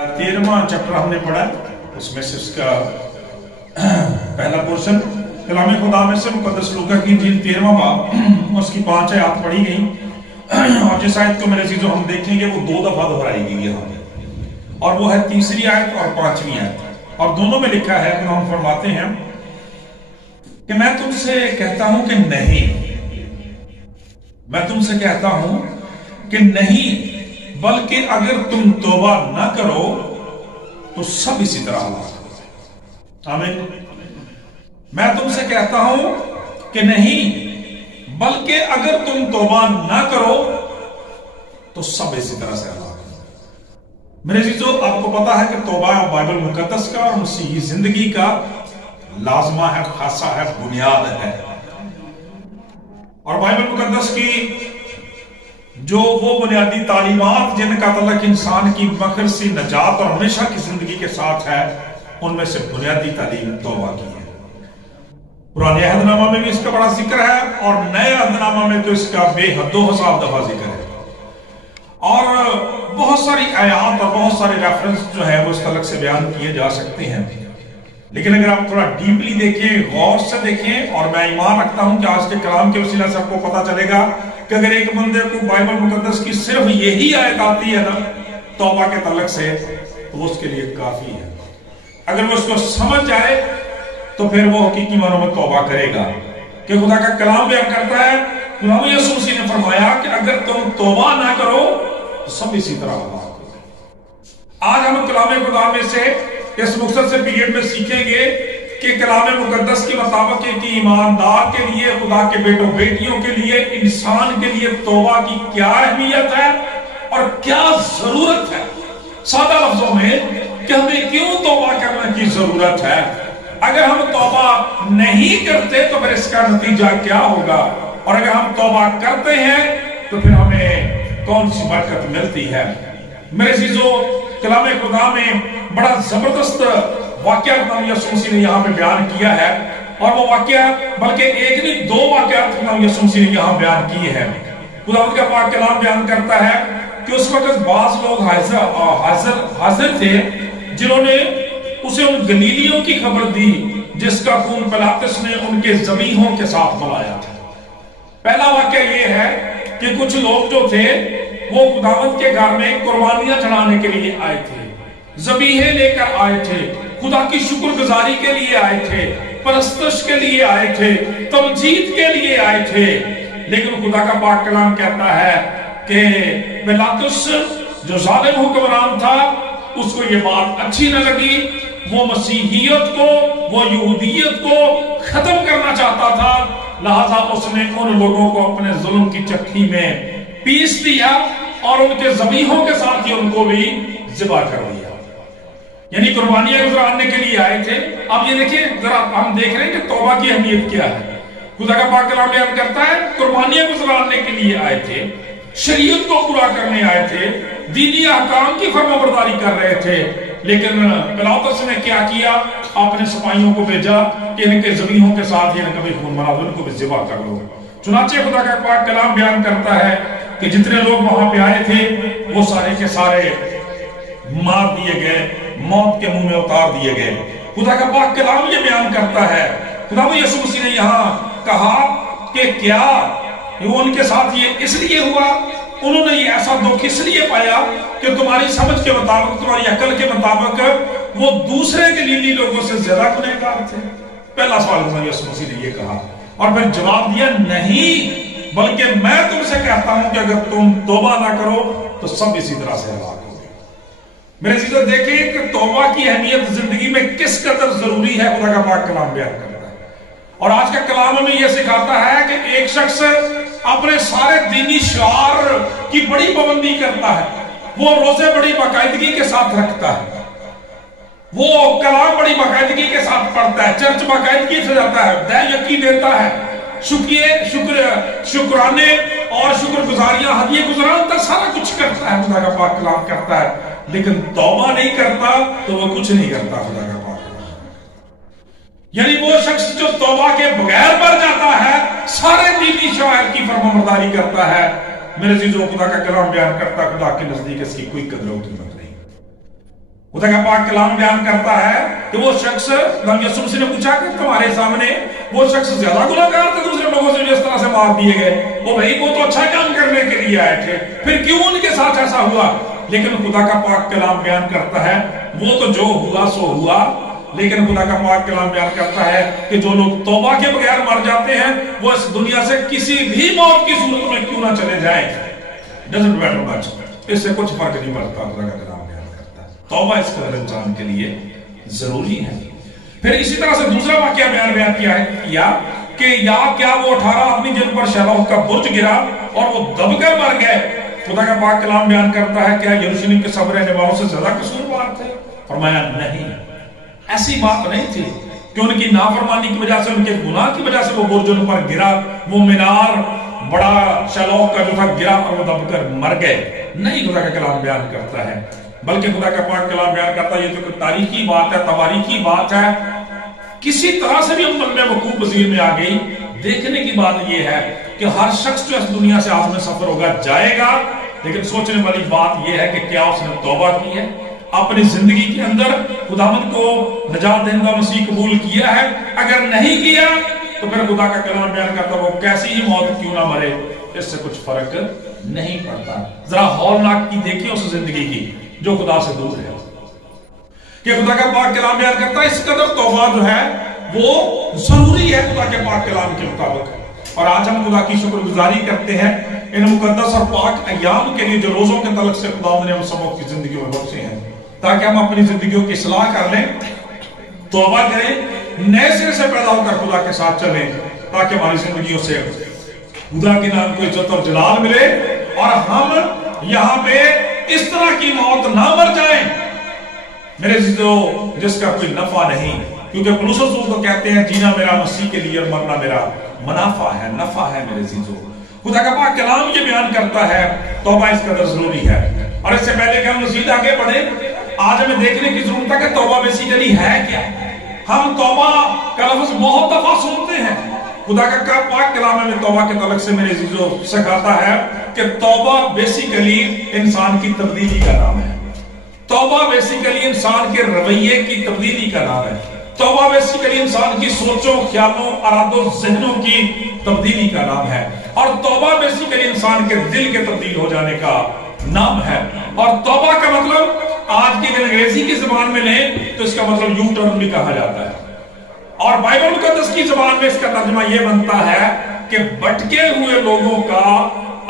13वां chapter हमने पढ़ा, उसमें से उसका पहला पोर्शन कलाम खुदा में से मुकद्दस लूका की इंजील 13वां बाब उसकी 5 आयत पढ़ी गई। और जिस आयत को मेरे चीजों हम देखेंगे वो 2 दफा दोहराई गई यहाँ पे, और वो है 3री आयत और 5वीं आयत। और दोनों में लिखा है कि हम फरमाते हैं कि मैं तुमसे कहता हूं कि नहीं, मैं तुमसे कहता हूं कि नहीं, बल्कि अगर तुम तौबा ना करो तो सब इसी तरह होगा। आमीन। मैं तुमसे कहता हूं कि नहीं, बल्कि अगर तुम तौबा ना करो तो सब इसी तरह से होगा। मेरे चीजों, आपको पता है कि तौबा बाइबल मुकद्दस का और मसीही जिंदगी का लाजमा है, खासा है, बुनियाद है। और बाइबल मुकद्दस की जो वो बुनियादी तालीमात जिनका तल्लुक इंसान की मखरसी नजात और हमेशा की जिंदगी के साथ है, उनमें से बुनियादी तालीम तौबा की है। पुराने अहदनामा में भी इसका बड़ा जिक्र है और नए अहदनामा में तो इसका बेहदो हिसाब दफा जिक्र है। और बहुत सारी आयात और बहुत सारे रेफरेंस जो है वो इस तल्लुक से बयान किए जा सकते हैं। लेकिन अगर आप थोड़ा डीपली देखें, गौर से देखें, और मैं ईमान रखता हूं कि आज के कलाम के वसीला से आपको पता चलेगा कि अगर एक बंदे को बाइबल मुकद्दस की सिर्फ यही आयत आती है ना तौबा के तल्लुक से, तो वो उसके लिए काफी है। अगर वो उसको समझ जाए तो फिर वो हकीकी मानों में तौबा करेगा। कि खुदा का कलाम बयान करता है, खुदा यीशु मसीह ने फरमाया कि अगर तुम तौबा ना करो तो सब इसी तरह होगा। आज हम कलाम खुदा में से इस मुख्तसर से पीरियड में सीखेंगे कि कलाम मुकद्दस के मुताबिक एक ईमानदार के लिए, खुदा के बेटों बेटियों के लिए, इंसान के लिए तौबा की क्या अहमियत है और क्या जरूरत है। सादा लफ्जों में कि हमें क्यों तौबा करने की जरूरत है। अगर हम तौबा नहीं करते तो फिर इसका नतीजा क्या होगा, और अगर हम तौबा करते हैं तो फिर हमें कौन सी बरकत मिलती है। मेरे चीजों, कलाम खुदा में बड़ा जबरदस्त वाकया यीशु मसीह ने यहाँ पे बयान किया है, और वो वाकया बल्कि एक नहीं 2 वाकयात यीशु मसीह ने यहाँ बयान किए हैं। खुदावंद का पाक कलाम बयान करता है कि उस वक्त बाज लोग हाजिर थे जिन्होंने उसे उन गलीलियों की खबर दी जिसका खून पिलातुस ने उनके ज़बीहों के साथ मिलाया था। पहला वाकया ये है कि कुछ लोग जो थे वो खुदावंद के घर में कुर्बानियां चढ़ाने के लिए आए थे, ज़बीहे लेकर आए थे, खुदा की शुक्रगुजारी के लिए आए थे, परस्तश के लिए आए थे, तमजीद के लिए आए थे। लेकिन खुदा का पाक कलाम कहता है कि पिलातुस जो जालिम हुक्मरान था, उसको ये बात अच्छी न लगी। वो मसीहियत को, वो यहूदियत को खत्म करना चाहता था, लिहाजा उसने उन लोगों को अपने जुल्म की चक्की में पीस दिया और उनके ज़बीहों के साथ ही उनको भी ज़िबा कर दिया। यानी कुर्बानियां गुजराने के लिए आए थे। अब ये देखिए, जरा हम देख रहे हैं कि तौबा की अहमियत क्या है। खुदा का पाक कलाम बयान करता है कुर्बानियां गुजराने के लिए आए थे, शरीयत को पूरा करने आए थे, दीनी अहकाम की फरमाबरदारी कर रहे थे। लेकिन पिलातुस ने क्या किया, अपने सिपाहियों को भेजा कि इनके ज़बीहों के साथ इनका भी खून बना दो, इनको भी ज़िबा कर लो। चुनाचे खुदा का पाक कलाम बयान करता है कि जितने लोग वहां पे आए थे वो सारे के सारे मार दिए गए, मौत के मुंह में उतार दिए गए। खुदा का पाक कलाम ये बयान करता है, खुदा यीशु मसीह ने यहाँ कहा कि क्या वो उनके साथ ये इसलिए हुआ, उन्होंने ये ऐसा दुख इसलिए पाया कि तुम्हारी समझ के मुताबिक, तुम्हारी अकल के मुताबिक वो दूसरे गलीली लोगों से ज्यादा गुनहगार थे। पहला सवाल यीशु मसीह ने ये कहा, और फिर जवाब दिया नहीं, बल्कि मैं तुमसे कहता हूं कि अगर तुम तौबा ना करो तो सब इसी तरह से हलाक हो गए। मेरे चीजों, देखें कि तौबा की अहमियत जिंदगी में किस कदर जरूरी है। खुदा का पाक कलाम बयान करता है, और आज का कलाम में यह सिखाता है कि एक शख्स अपने सारे दीनी शार की बड़ी पाबंदी करता है, वो रोजे बड़ी बाकायदगी के साथ रखता है, वो कलाम बड़ी बाकायदगी के साथ पढ़ता है, चर्च बाकायदगी से जाता है, दया यकीन देता है, शुक्राने और शुक्रगुजारियां, हदिये गुजरान तक सारा कुछ करता है। खुदा का पाक कलाम करता है, लेकिन तौबा नहीं करता तो वो कुछ नहीं करता। खुदा का पाक यानी वो शख्स जो तौबा के बगैर मर जाता है, सारे दीनी शायर की फरमाबरदारी करता है। मेरे चीजों, खुदा का कलाम बयान करता, खुदा के नजदीक इसकी कोई कदर कीमत नहीं। खुदा का पाक कलाम बयान करता है कि वो शख्स, यीशु मसीह ने पूछा कि तुम्हारे सामने वो शख्स ज्यादा गुनाहगार थे दूसरे लोगों से जिस तरह से मार दिए गए, वो भाई वो तो अच्छा काम करने के लिए आए थे, फिर क्यों उनके साथ ऐसा हुआ? लेकिन खुदा का पाक कलाम बयान करता है वो तो जो हुआ सो हुआ, लेकिन खुदा का पाक कलाम बयान करता है कि जो लोग तौबा के बगैर मर जाते हैं वो इस दुनिया से किसी भी मौत की सूरत में क्यों ना चले जाए, डजंट मैटर मच, इससे कुछ फर्क नहीं पड़ता। खुदा का कलाम बयान करता है तौबा इस कदर इंसान के लिए जरूरी है। फिर इसी तरह से दूसरा वाकया बयान किया कि या क्या वो 18 आदमी जिन पर शैतान का बुर्ज गिरा और वो दबकर मर गए, खुदा का पाक कलाम बयान करता है क्या यरूशलेम के सब रहने वालों से ज्यादा कसूरवार थे? फरमाया नहीं, ऐसी बात नहीं थी कि उनकी नाफरमानी की वजह से, उनके गुनाह की वजह से वो बुर्ज उन पर गिरा, वो मीनार बड़ा शैतान का जो था गिरा और वो दबकर मर गए। नहीं, खुदा का कलाम बयान करता है, बल्कि खुदा का पाक कलाम बयान करता है ये तो तारीखी बात है, तवारीखी बात है, किसी तरह से भी हम मन में वकूफ पजीर में आ गई। देखने की बात यह है कि हर शख्स जो इस दुनिया से आज में सफर होगा जाएगा, लेकिन सोचने वाली बात यह है कि क्या उसने तौबा की है, अपनी जिंदगी के अंदर खुदावंद को निजात देने मसीह कबूल किया है? अगर नहीं किया तो फिर खुदा का कलाम बयान करता वो कैसी ही मौत क्यों ना मरे, इससे कुछ फर्क नहीं पड़ता। जरा हौलनाक की देखिए उस जिंदगी की जो खुदा से दूर है, कि खुदा का पाक कलाम बयान करता है इस कदर तौबा जो है वो जरूरी है खुदा के पाक कलाम के मुताबिक। और आज हम खुदा की शुक्रगुजारी करते हैं इन मुकद्दस और पाक अय्याम के लिए जो रोजों के तलक से खुदा ने हम सबों की जिंदगी में बख्शे हैं, ताकि हम अपनी जिंदगियों की इस्लाह कर लें, तौबा करें, नए सिरे से पैदा होकर खुदा के साथ चलें, ताकि हमारी जिंदगियों से खुदा के नाम को इज्जत और जलाल मिले और हम यहाँ पे इस तरह की मौत ना मर जाएं मेरे जिसका कोई नफा नहीं, क्योंकि पौलुस रसूल तो कहते हैं जीना मेरा मसीह के लिए और मरना मेरा मुनाफा है, नफा है मेरे जीजो। खुदा का पाक कलाम ये बयान करता है तौबा इस कदर जरूरी है। और इससे पहले कि हम मजीद आगे बढ़े, आज हमें देखने की जरूरत है कि तौबा बेसिकली है क्या। हम तौबा का लफ्ज बहुत दफा सुनते हैं, खुदा का पाक कलाम में तौबा के तलक से मेरे जीजो सिखाता है कि तौबा बेसिकली इंसान की तब्दीली का नाम है, तौबा बेसिकली इंसान के रवैये की तब्दीली का नाम है, तौबा बेसिकली इंसान की सोचों, ख्यालों, अरादों, ज़हनों की तब्दीली का नाम है, और तौबा बेसिकली इंसान के दिल के तब्दील हो जाने का नाम है। और तौबा का मतलब आज की अंग्रेजी की जबान में लें तो इसका मतलब यू टर्न भी कहा जाता है, और बाइबल मुकद्दस की जबान में इसका तर्जुमा यह बनता है कि भटके हुए लोगों का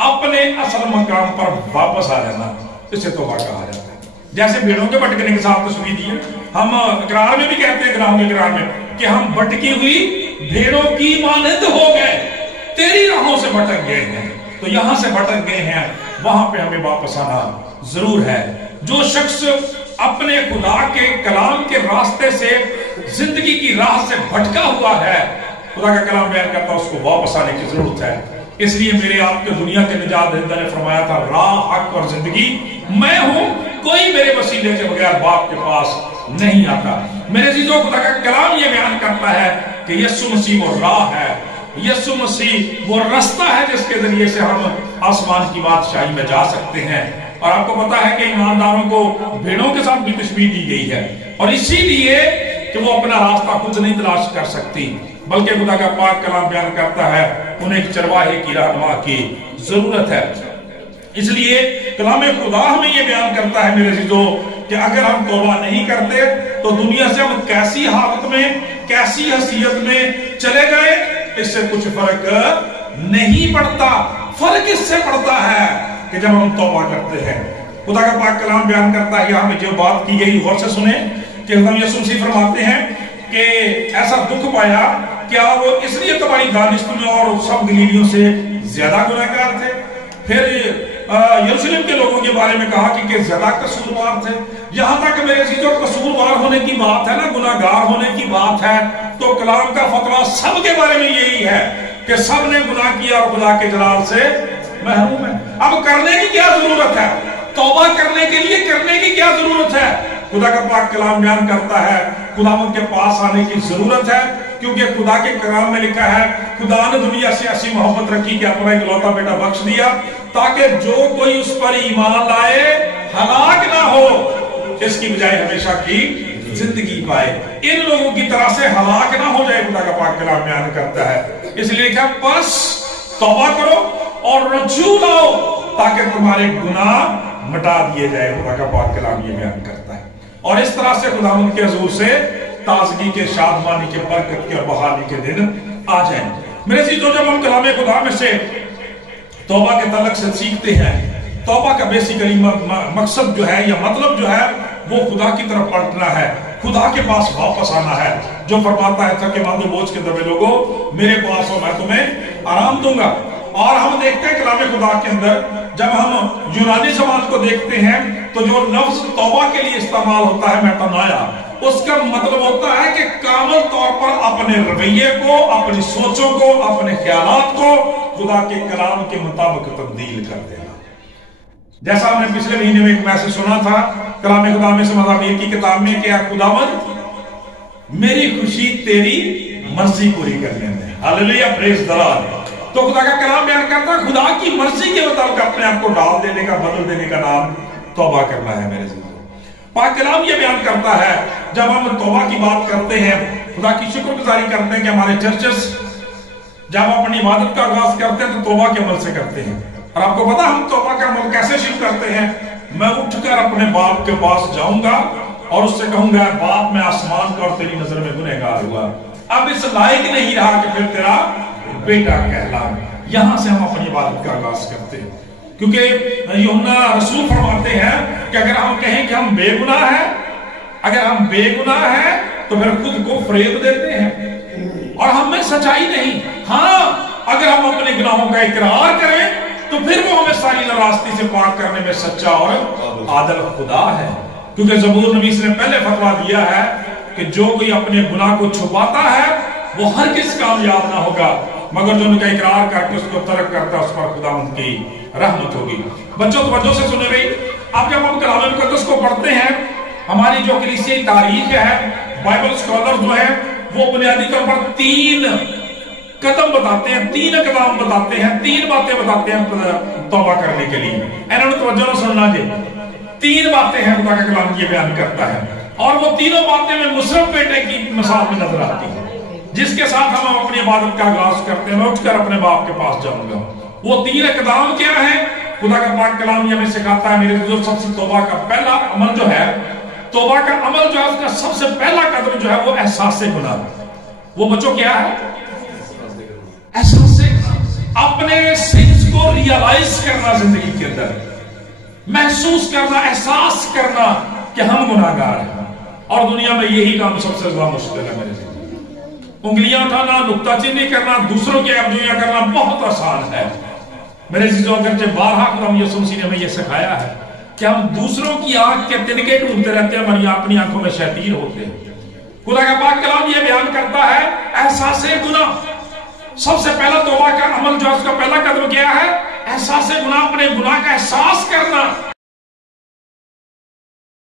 अपने असल मकाम पर वापस आ जाना, इसे तौबा कहा जाता है। जैसे भेड़ों के भटकने के साथ तस्वीर दी है, हम इकरार में भी कहते हैं, ग्राम के इकरार में, कि हम भटकी हुई भेड़ों की मानंद हो गए, तेरी राहों से भटक गए हैं। तो यहां से भटक गए हैं, वहां पे हमें वापस आना जरूर है। जो शख्स अपने खुदा के कलाम के रास्ते से, जिंदगी की राह से भटका हुआ है, खुदा का कलाम बयान करता है उसको वापस आने की जरूरत है। इसलिए मेरे आपके दुनिया के निजात दहिंदा ने फरमाया था, राह, हक और जिंदगी मैं हूं, कोई मेरे वसीले के बगैर बाप के पास नहीं आता। मेरे जीजों, खुदा का कलाम ये बयान करता है कि यीशु मसीह वो राह है, यीशु मसीह वो रास्ता है जिसके जरिए से हम आसमान की बादशाही में जा सकते हैं। और आपको पता है कि ईमानदारों को भेड़ों के साथ भी तशबीह दी गई है, और इसीलिए कि वो अपना रास्ता खुद नहीं तलाश कर सकती, बल्कि खुदा का पाक कलाम बयान करता है उन्हें एक चरवाहे की रहनुमा की जरूरत है। इसलिए कलाम खुदा हमें यह बयान करता है मेरे जीजों कि अगर हम तौबा नहीं करते तो दुनिया से हम कैसी हालत में, कैसी हैसियत में चले गए, इससे कुछ फर्क नहीं पड़ता। फर्क इससे पड़ता है कि जब हम तौबा करते हैं। खुदा का पाक कलाम बयान करता है, यहां में जो बात की गई गौर से सुने, कि हम यीशु मसीह फरमाते हैं कि ऐसा दुख पाया, क्या वो इसलिए तुम्हारी दानिश में और सब गलीलियों से ज्यादा गुनहगार थे। फिर यरूशलेम के लोगों के बारे में कहा कि ज्यादा कसूरवार थे। यहां तक मेरे चीजों कसूरवार होने की बात है ना, गुनाहगार होने की बात है, तो कलाम का फतवा सब के बारे में यही है कि सब ने गुनाह किया और खुदा के जलाल से महरूम है। अब करने की क्या जरूरत है? तौबा करने के लिए करने की क्या जरूरत है? खुदा का पाक कलाम बयान करता है खुदावंद के पास आने की जरूरत है, क्योंकि खुदा के कलाम में लिखा है खुदा ने दुनिया से ऐसी मोहब्बत रखी कि अपना इकलौता बेटा बख्श दिया, ताकि जो कोई उस पर ईमान लाए हलाक ना हो, اس کی بجائے ہمیشہ کی زندگی پائے، ان لوگوں کی طرح سے ہلاک نہ ہو جائے، خدا کا پاک کلام بیان کرتا ہے۔ اس لیے کہا بس توبہ کرو اور رجوع لاؤ تاکہ تمہارے گناہ مٹا دیے جائے، خدا کا پاک کلام یہ بیان کرتا ہے۔ اور اس طرح سے خداوند کے حضور سے تازگی کے، شادمانی کے، برکت کے اور بحالی کے دن آ جائیں۔ میرے عزیزو، جب ہم کلام خدا میں سے توبہ کے تعلق سے سیکھتے ہیں، توبہ کا بیسیکلی مقصد جو ہے یا مطلب جو ہے وہ خدا کی طرف پلٹنا ہے، خدا کے پاس واپس آنا ہے، جو فرماتا ہے تھکے ماندے بوجھ کے دبے لوگو میرے پاس ہو، میں تمہیں آرام دوں گا۔ اور ہم دیکھتے ہیں کلام خدا کے اندر جب ہم یونانی زبان کو دیکھتے ہیں تو جو لفظ توبہ کے لیے استعمال ہوتا ہے میٹانایا، اس کا مطلب ہوتا ہے کہ کامل طور پر اپنے رویے کو، اپنی سوچوں کو، اپنے خیالات کو خدا کے کلام کے مطابق تبدیل کر دینا۔ جیسا ہم نے پچھلے مہینے میں ایک میسج سنا تھا کلام خدا میں سے مزامیر کی کتاب میں کہ خداوند میری خوشی تیری مرضی پوری کرنے میں، ہاللیلویہ، پریز دی لارڈ۔ تو خدا کا کلام بیان کرتا ہے خدا کی مرضی کے مطابق اپنے آپ کو ڈال دینے کا، بدل دینے کا نام توبہ کرنا ہے۔ میرے عزیزو، پاک کلام یہ بیان کرتا ہے جب ہم توبہ کی بات کرتے ہیں، خدا کی شکر گزاری کرتے ہیں کہ ہمارے چرچز جب اپنی عبادت کا آغاز کرتے ہیں تو توبہ کے عمل سے کرتے ہیں۔ اور آپ کو پتا ہم توبہ کا عمل کیسے شروع کرتے ہیں؟ میں اٹھ کر اپنے باپ کے پاس جاؤں گا اور اس سے کہوں گا باپ میں آسمان کا اور تیری نظر میں گنہگار ہوا، اب اس لائق نہیں رہا کہ پھر تیرا بیٹا کہلاؤں۔ یہاں سے ہم اپنی عبادت کا آغاز کرتے ہیں، کیونکہ یوحنا رسول فرماتے ہیں کہ اگر ہم کہیں کہ ہم بے گناہ ہیں، اگر ہم بے گناہ ہیں تو پھر خود کو فریب دیتے ہیں اور ہم میں سچائی نہیں۔ ہاں، اگر ہم اپنے گناہوں کا اقرار کریں تو پھر وہ ہمیں ساری ناراستی سے پاک کرنے میں سچا اور عادل خدا ہے، کیونکہ زبور نویس نے پہلے فتویٰ دیا ہے کہ جو کوئی اپنے گناہ کو چھپاتا ہے وہ ہرگز کامیاب نہ ہوگا، مگر جو ان کا اقرار کر کے اس کو ترک کرتا ہے اس پر خداوند کی رحمت ہوگی۔ بچوں توجہ سے سنے بھائی، اب جب ہم کلام مقدس کو پڑھتے ہیں، ہماری جو کلیسیائی تاریخ ہے، بائبل اسکالر جو ہے وہ بنیادی طور پر 3 قدم بتاتے ہیں، 3 اقدام بتاتے ہیں، 3 باتیں بتاتے ہیں توبہ کرنے کے لیے۔ انہوں نے توجہ سننا جی، 3 باتیں ہیں خدا کا کلام یہ بیان کرتا ہے، اور وہ تینوں باتیں میں مصرف بیٹے کی مثال میں نظر آتی ہیں جس کے ساتھ ہم اپنی عبادت کا آغاز کرتے ہیں۔ میں اٹھ کر اپنے باپ کے پاس جاؤں گا۔ وہ 3 اقدام کیا ہیں؟ خدا کا پاک کلام یہ ہمیں سکھاتا ہے میرے دوست، سب سے توبہ کا پہلا عمل جو ہے، توبہ کا عمل جو ہے اس کا سب سے پہلا قدم جو ہے وہ احساس گناہ۔ وہ بچوں کیا ہے؟ احساس، اپنے سینس کو ریالائز کرنا، زندگی کے اندر محسوس کرنا، احساس کرنا کہ ہم گناہگار ہیں۔ اور دنیا میں یہی کام سب سے زیادہ مشکل ہے میرے سے۔ انگلیاں اٹھانا، نکتہ چینی کرنا، دوسروں کی عیبجویاں کرنا بہت آسان ہے میرے عزیزو، اگرچہ بارہا خدا یسوع مسیح نے ہمیں یہ سکھایا ہے کہ ہم دوسروں کی آنکھ کے تنکے ڈھونڈتے رہتے ہیں، ہماری اپنی آنکھوں میں شیطین ہوتے ہیں۔ خدا کا پاک کلام یہ بیان کرتا ہے احساس گناہ۔ سب سے پہلا توبہ کا عمل جو ہے اس کا پہلا قدم کیا ہے؟ احساس گناہ، اپنے گناہ کا احساس کرنا